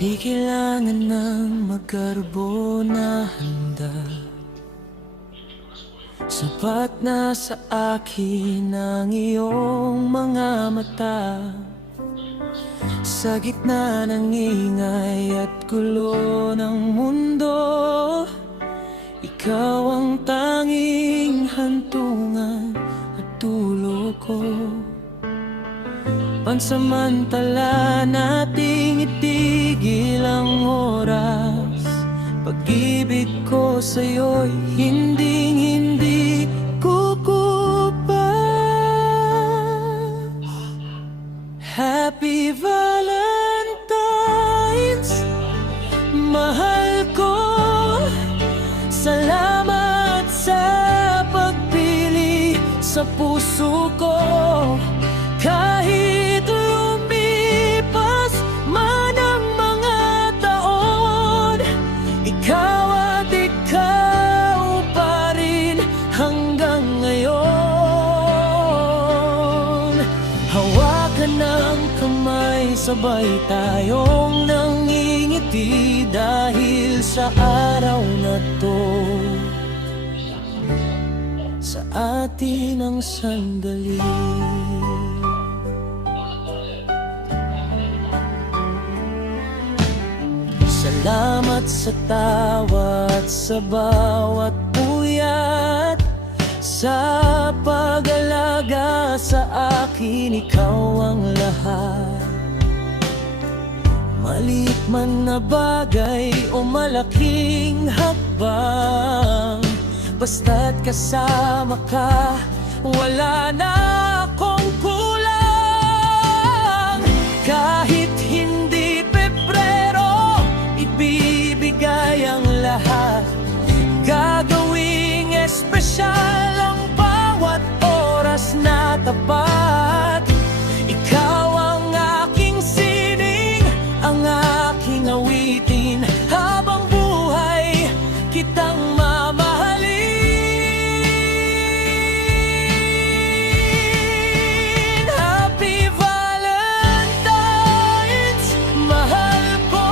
Hindi kailangan ng magkarbo na handa. Sapat na sa akin ang iyong mga mata. Sa gitna ng ingay at gulo ng mundo, ikaw ang tanging hantungan at dulo ko. Pansamantala nating itigil ang oras. Pag-ibig ko sa'yo'y hinding-hindi kukupas. Happy Valentine's, mahal ko. Salamat sa pagpili sa puso ko. Kahit lumipas man ang mga taon, ikaw at ikaw pa rin hanggang ngayon. Hawakan ng kamay, sabay tayong nangingiti dahil sa araw na to. Sa atin ang sandali. Salamat sa tawa at sa bawat puyat. Sa pag-alaga sa akin, ikaw ang lahat. Maliit man na bagay o malaking hakbang, basta't kasama ka, wala na akong kulang. Kahit hindi Pebrero, ibibigay ang lahat. Gagawing espesyal ang bawat oras na tapat. Ikaw ang aking sining, ang aking awitin. Habang buhay, kitang mamahalin. Happy Valentine's, mahal ko.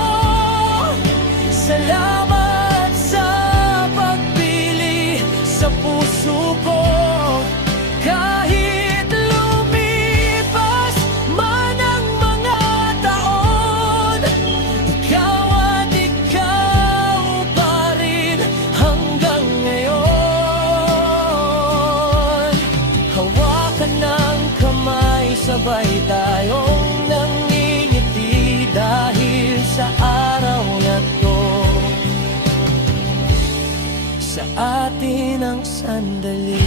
Salamat sa pagpili sa puso ko. Kahit lumipas man ang mga taon, ikaw at ikaw pa rin hanggang ngayon. Hawakan ng kamay, sabay tayong nangingiti dahil sa araw na to. Sa atin ang sandali.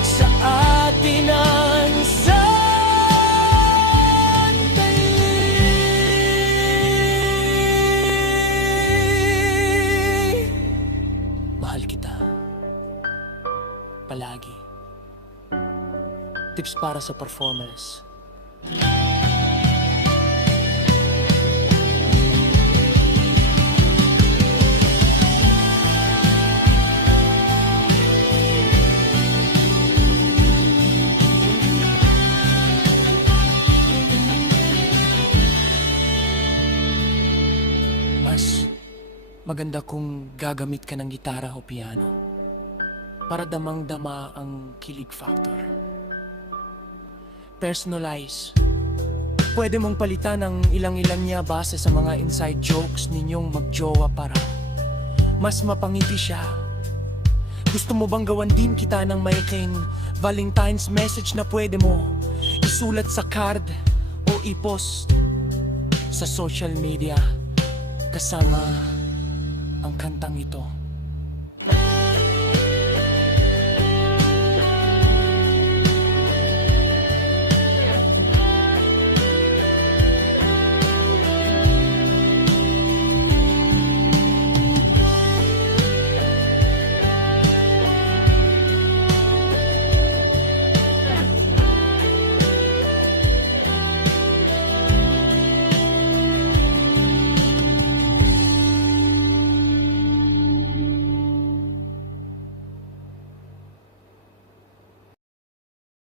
Sa atin ang sandali. Mahal kita palagi. Tips para sa performance. Mas maganda kung gagamit ka ng gitara o piano para damang-dama ang kilig factor. Personalize. Pwede mong palitan ng ilang-ilang niya base sa mga inside jokes ninyong magjowa para mas mapangiti siya. Gusto mo bang gawan din kita ng maikling Valentine's message na pwede mo isulat sa card o i-post sa social media kasama ang kantang ito?